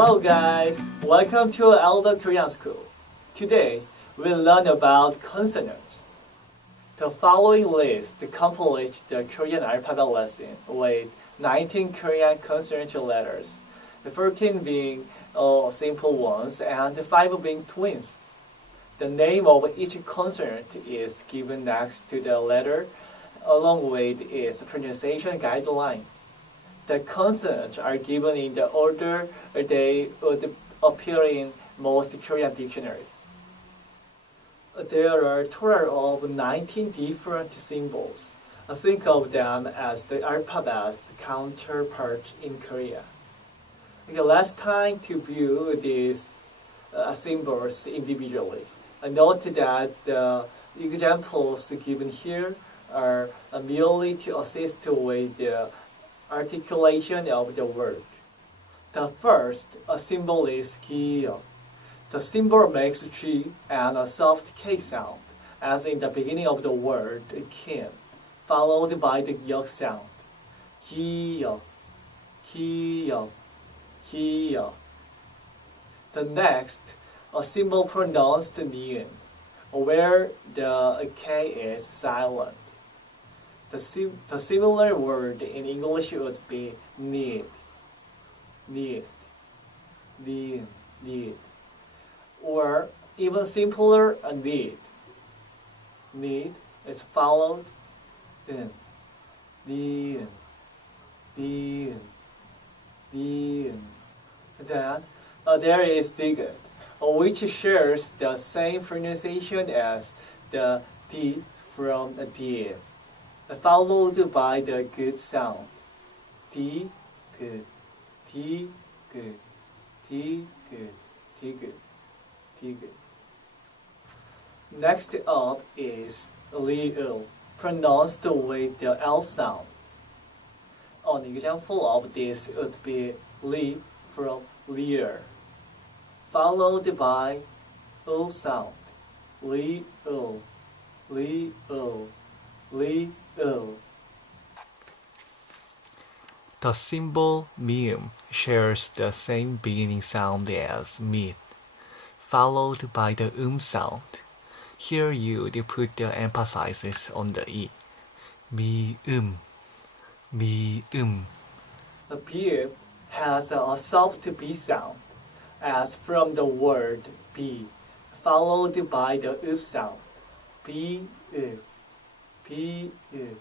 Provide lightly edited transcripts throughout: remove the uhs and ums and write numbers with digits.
Hello guys, welcome to Eldo Korean School. Today, we'll learn about consonants. The following list completes the Korean alphabet lesson with 19 Korean consonant letters, the 14 being simple ones and the 5 being twins. The name of each consonant is given next to the letter along with its pronunciation guidelines. The consonants are given in the order they would appear in most Korean dictionaries. There are a total of 19 different symbols. Think of them as the alphabet's counterpart in Korea. Okay, let's time to view these symbols individually. Note that the examples given here are merely to assist with the articulation of the word. The first symbol is 기역. The symbol makes G and a soft K sound, as in the beginning of the word Kim, followed by the 역 sound. 기역, 기역, 기역. The next, a symbol pronounced 니은, where the K is silent. The similar word in English would be need, need, need, need. Or even simpler, a need. Need is followed in, need, need, need. Then there is digit, which shares the same pronunciation as the D from a D, followed by the good sound. D, good, D, good, D, good, D, good, D, good. Next up is 리을, pronounced with the L sound. An example of this would be 리 from leer, followed by 을 sound. 리을, 리을, 리을. The symbol 미음 shares the same beginning sound as meat, followed by the sound. Here you put the emphasis on the e. 미음, 미음. The 비읍 has a soft b sound, as from the word be, followed by the sound. 비읍, 비읍,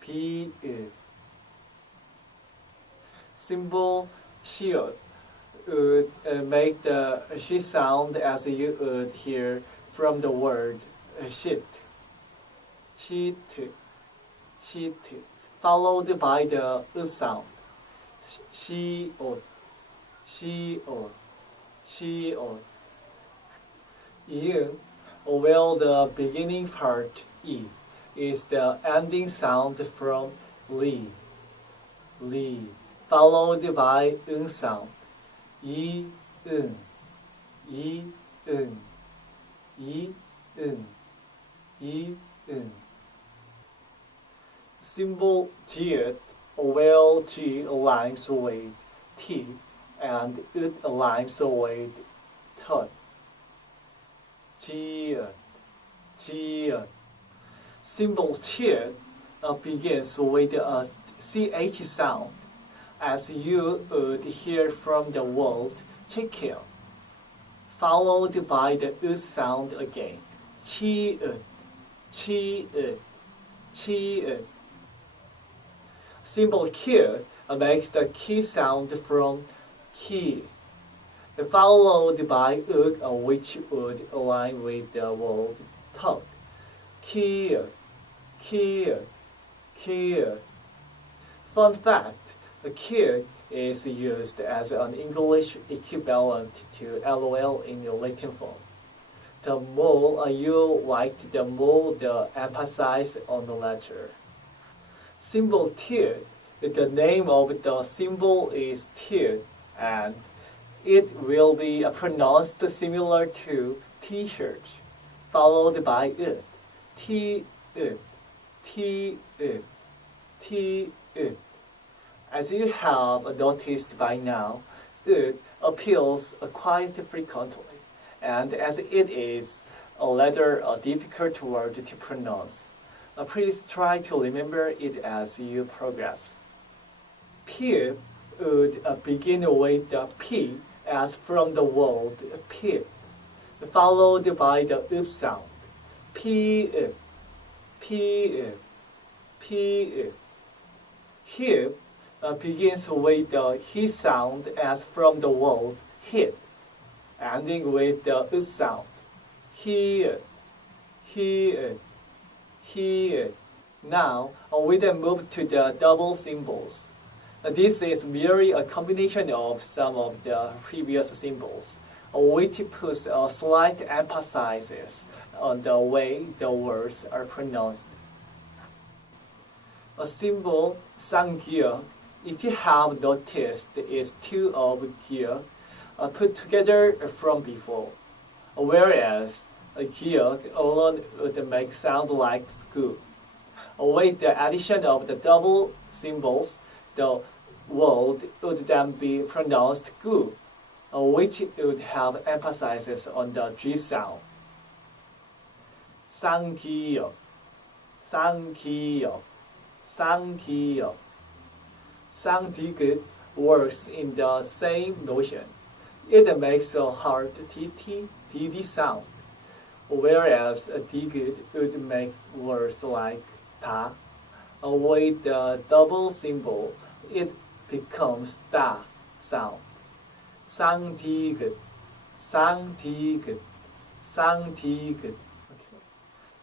비읍. Symbol 시옷 would make the sh sound as you would hear from the word shit, shit, shit, followed by the sound. 시옷, 시옷, 시옷. 이응, well, the beginning part e is the ending sound from 리, 리, followed by sound. 이응, 이응, 이응, 이응. Symbol 지읒, well, G aligns with T and it aligns with T. 지읒, 지읒. Symbol 치읒 begins with a CH sound, as you would hear from the word chicken, followed by the sound again. 치읒, 치읒, 치읒. Symbol q makes the key sound from key, followed by which would align with the word talk. Q, Q, Q. Fun fact, Q is used as an English equivalent to LOL in the Latin form. The more you write, the more the emphasis on the letter. Symbol T, the name of the symbol is T, and it will be pronounced similar to T-shirt, followed by it. T, it, T, it, T, it. As you have noticed by now, it appears quite frequently, and as it is a rather difficult word to pronounce, please try to remember it as you progress. P would begin with the P as from the word pip, followed by the up sound. P-ip, P-ip, P-ip. Hip begins with the he sound as from the word hip, ending with the u sound. He-ip, he-ip, he-ip. Now we then move to the double symbols. This is merely a combination of some of the previous symbols, which puts a slight emphasis on the way the words are pronounced. A symbol, 상기역, if you have noticed, is two of 기역 put together from before, whereas a 기역 alone would make sound like school. With the addition of the double symbols, the word would then be pronounced gu, which would have emphasis on the G sound. 상기역, 상기역, 상기역. 상디귿 works in the same notion. It makes a hard TT, DD sound, whereas a 디귿 would make words like 다. With the double symbol, it becomes da sound. 상디귿, 상디귿, 상디귿.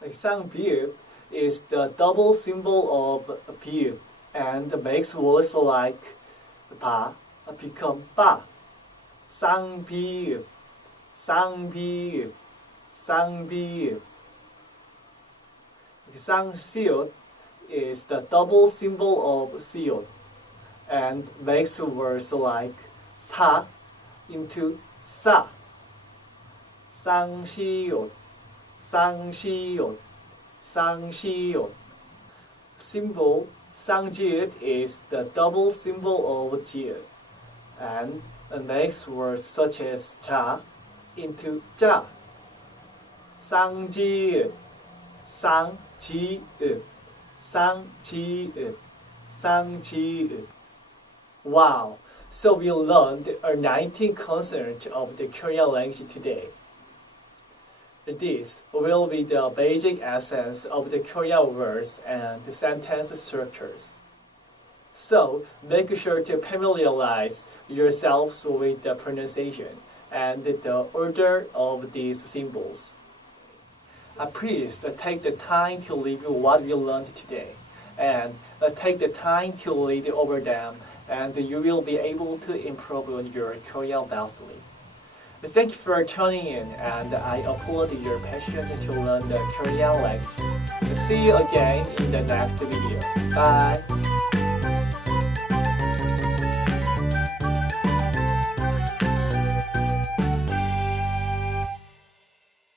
Okay. 상비읍 is the double symbol of 비읍 and makes words like 바 become 바. 상비읍, 상비읍, 상비읍. 상시옷 is the double symbol of 시옷 and makes words like 사 into 싸. 상시옷, 상시옷, 상시옷. Symbol 상지읒 is the double symbol of 지읒 and makes words such as 자 into 짜. 상지읒, 상지읒, 상지읒, 상지읒. Wow! So we learned 19 consonants of the Korean language today. This will be the basic essence of the Korean words and sentence structures. So make sure to familiarize yourselves with the pronunciation and the order of these symbols. Please take the time to review what we learned today and take the time to read over them, and you will be able to improve on your Korean vastly. Thank you for tuning in, and I applaud your passion to learn the Korean language. See you again in the next video. Bye!